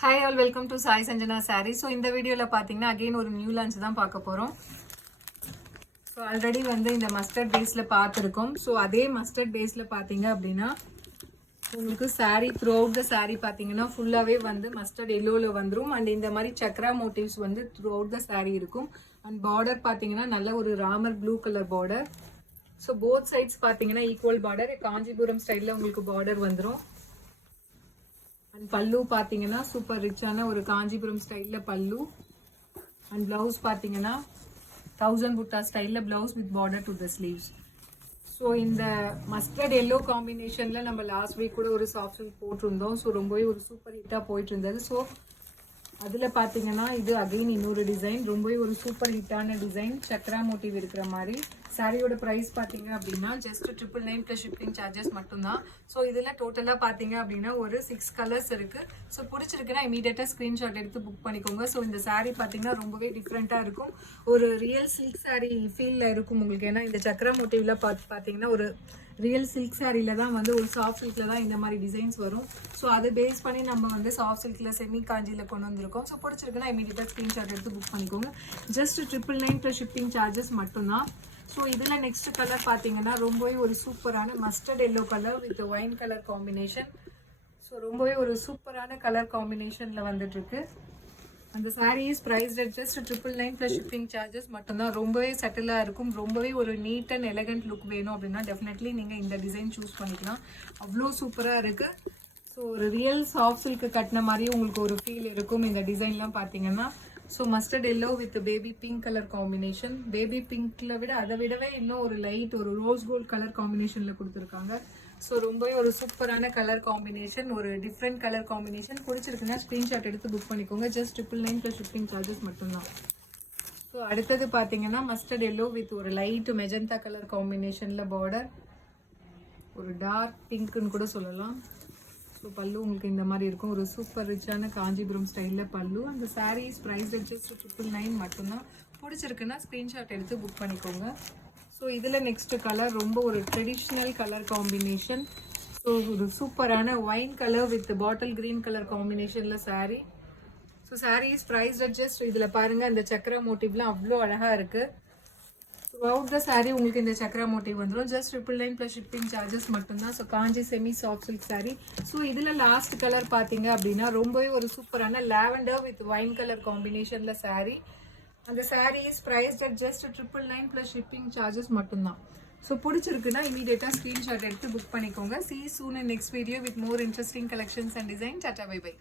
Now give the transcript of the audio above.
Hi all, welcome to Sai Sanjana Saree. So இந்த வீடியோல பாத்தீங்கன்னா again ஒரு நியூ லான்ச் தான் பார்க்க போறோம். So ஆல்ரெடி வந்து இந்த மஸ்டர்ட் பேஸ்ல பார்த்திருக்கோம். So அதே மஸ்டர்ட் பேஸ்ல பாத்தீங்க அப்படினா உங்களுக்கு saree throughout the saree பாத்தீங்கன்னா ஃபுல்லாவே வந்து மஸ்டர்ட் yellowல வந்துரும் and இந்த மாதிரி சக்ரா motifs வந்து throughout the saree இருக்கும். And border பாத்தீங்கன்னா நல்ல ஒரு Ramar blue color border. So both sides பாத்தீங்கன்னா equal border. காஞ்சிபுரம் ஸ்டைல்ல உங்களுக்கு border வந்துரும். And pallu pathina super rich ana or Kanjipuram style pallu and blouse pathina 1000 butta style blouse with border to the sleeves. So in the mustard yellow combination la நம்ம last week கூட ஒரு soft silk போட்டுருந்தோம். So ரொம்பவே ஒரு super hit ஆ போயிட்டு இருந்தது. So அதுல பாத்தீங்கன்னா இது அகைன் இன்னொரு டிசைன் ரொம்பவே ஒரு சூப்பர் ஹிட்டான டிசைன் சக்ரா மோட்டிவ் இருக்கிற மாதிரி சாரியோட பிரைஸ் பாத்தீங்க அப்படின்னா ஜஸ்ட் 999 பிளஸ் ஷிப்பிங் சார்ஜஸ் மட்டும்தான். ஸோ இதுல டோட்டலா பாத்தீங்க அப்படின்னா ஒரு 6 கலர்ஸ் இருக்கு. ஸோ பிடிச்சிருக்குன்னா இமீடியட்டா ஸ்கிரீன்ஷாட் எடுத்து புக் பண்ணிக்கோங்க. ஸோ இந்த சாரி பாத்தீங்கன்னா ரொம்பவே டிஃப்ரெண்டா இருக்கும். ஒரு ரியல் சில்க் சாரி ஃபீல்ல இருக்கும் உங்களுக்கு. ஏன்னா இந்த சக்ரா மோட்டிவ்ல பாத்தீங்கன்னா ஒரு ரியல் சில்க் சாரியில தான் வந்து ஒரு சாஃப்ட் சில்க்ல தான் இந்த மாதிரி டிசைன்ஸ் வரும். ஸோ அதை பேஸ் பண்ணி நம்ம வந்து சாஃப்ட் சில்க்ல செமி காஞ்சியில கொண்டு வந்திருக்கோம். ஸோ பிடிச்சிருக்குன்னா இமீடியட்டா ஸ்கிரீன்ஷாட் எடுத்து புக் பண்ணிக்கோங்க. ஜஸ்ட் 999 பிளஸ் ஷிப்பிங் சார்ஜஸ் மட்டும்தான். ஸோ இதில் நெக்ஸ்ட் கலர் பார்த்தீங்கன்னா ரொம்பவே ஒரு சூப்பரான mustard yellow colour with wine colour combination. So ரொம்பவே ஒரு சூப்பரான கலர் காம்பினேஷனில் வந்துட்டு இருக்கு. அந்த sari is priced at just 999 plus shipping charges மட்டும்தான். ரொம்பவே செட்டிலாக இருக்கும். ரொம்பவே ஒரு நீட் அண்ட் எலகண்ட் லுக் வேணும் அப்படின்னா டெஃபினெட்லி நீங்கள் இந்த டிசைன் சூஸ் பண்ணிக்கலாம். அவ்வளோ சூப்பராக இருக்கு. ஸோ ஒரு ரியல் சாஃப்ட் சில்க்கு கட்டின மாதிரி உங்களுக்கு ஒரு ஃபீல் இருக்கும் இந்த டிசைன்லாம் பார்த்தீங்கன்னா. So mustard yellow with baby pink colour combination. Baby பிங்க்ல விட அதை விடவே இன்னும் ஒரு லைட் ஒரு ரோஸ் கோல்ட் கலர் காம்பினேஷனில் கொடுத்துருக்காங்க. ஸோ ரொம்பவே ஒரு சூப்பரான கலர் காம்பினேஷன், ஒரு டிஃப்ரெண்ட் கலர் காம்பினேஷன். பிடிச்சிருக்குன்னா ஸ்க்ரீன்ஷாட் எடுத்து புக் பண்ணிக்கோங்க. ஜஸ்ட் 999 பிளஸ் ஷிப்பிங் சார்ஜஸ் மட்டும்தான். ஸோ அடுத்தது பார்த்தீங்கன்னா மஸ்டர்ட் எல்லோ வித் ஒரு லைட் மெஜந்தா கலர் காம்பினேஷனில் பார்டர், ஒரு டார்க் பிங்க்னு கூட சொல்லலாம். ஸோ பல்லு உங்களுக்கு இந்த மாதிரி இருக்கும். ஒரு சூப்பர் ரிச்சான காஞ்சிபுரம் ஸ்டைலில் பல்லு. அந்த சாரீஸ் ப்ரைஸ் ஜஸ்ட் 999 மட்டும்தான். பிடிச்சிருக்குன்னா ஸ்க்ரீன்ஷாட் எடுத்து புக் பண்ணிக்கோங்க. ஸோ இதில் நெக்ஸ்ட் கலர் ரொம்ப ஒரு ட்ரெடிஷ்னல் கலர் காம்பினேஷன். ஸோ ஒரு சூப்பரான wine colour with bottle green colour காம்பினேஷனில் saree. So sarees price just இதில் பாருங்கள் அந்த சக்ரா மோட்டிவ்லாம் அவ்வளோ அழகாக இருக்குது. த்ரூஅவுட் த சாரீ உங்களுக்கு இந்த சக்ரா மோட்டிவ் வந்துடும். ஜஸ்ட் 999 பிளஸ் ஷிப்பிங் சார்ஜஸ் மட்டும்தான். So Kanchi semi soft silk saree. So இதில் லாஸ்ட் கலர் பார்த்தீங்க அப்படின்னா ரொம்பவே ஒரு சூப்பரான லாவெண்டர் வித் ஒயின் கலர் காம்பினேஷனில் சாரீ. அந்த sari is priced at just 999 plus shipping charges மட்டும்தான். ஸோ பிடிச்சிருக்குன்னா இமீடியட்டாக ஸ்க்ரீன்ஷாட் எடுத்து புக் பண்ணிக்கோங்க. See you soon in next video with more interesting collections and design. Tata, bye bye.